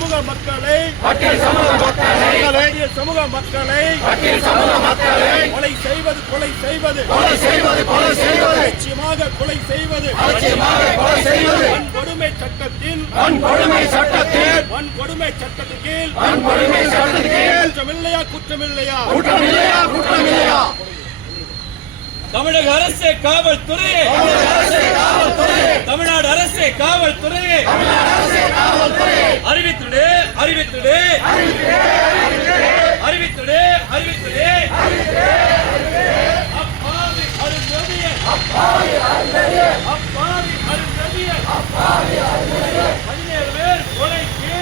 சமூக மக்களை கொலை செய்வது நிச்சயமாக கொலை செய்வது வன்கொடுமை சட்டத்தின் கீழ் குற்றமில்லையா தமிழக அரசு காவல்துறை தமிழ்நாடு அரசு காவல்துறை அறிவித்துடு அப்பாவி அருந்ததியர் 17 பேர் கொலைக்கு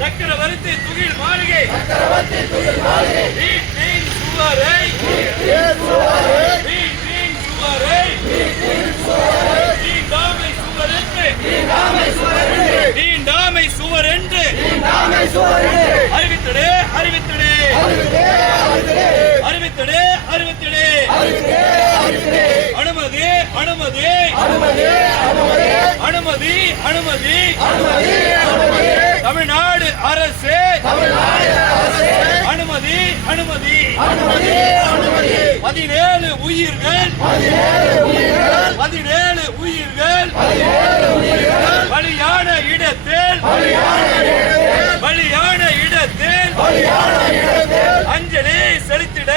சக்கரவர்த்தி துகில் மாளிகை தீண்டாமை சுவர் என்று அறிவித்தடே அனுமதி தமிழ்நாடு அரசு அனுமதி 17 உயிர்கள் பலியான இடத்தில் அஞ்சலி செலுத்திட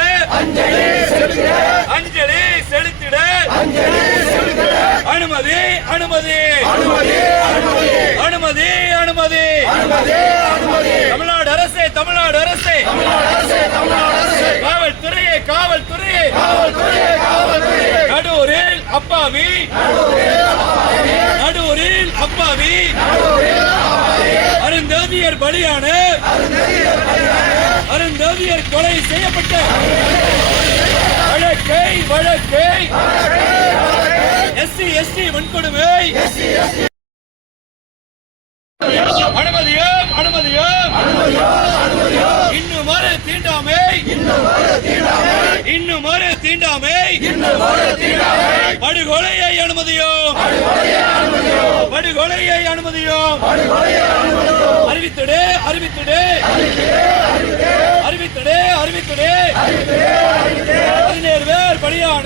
அனுமதி தமிழ்நாடு அரசே காவல்துறையே நடூரில் அப்பாவி அருந்ததியர் பலியான அருந்ததியர் கொலை செய்யப்பட்ட வழக்கை SC வன்கொடுமை அனுமதியும் இன்னும் மறு தீண்டாமை படுகொலையை அனுமதியும் அறிவித்தடே 17 பேர் பலியான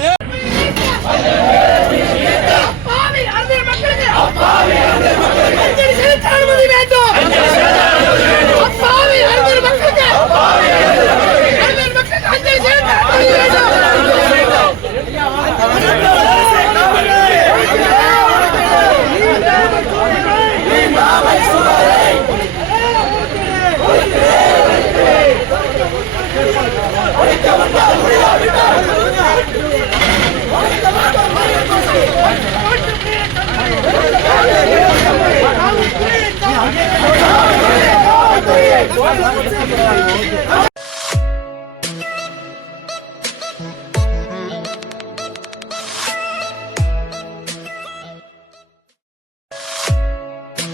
What?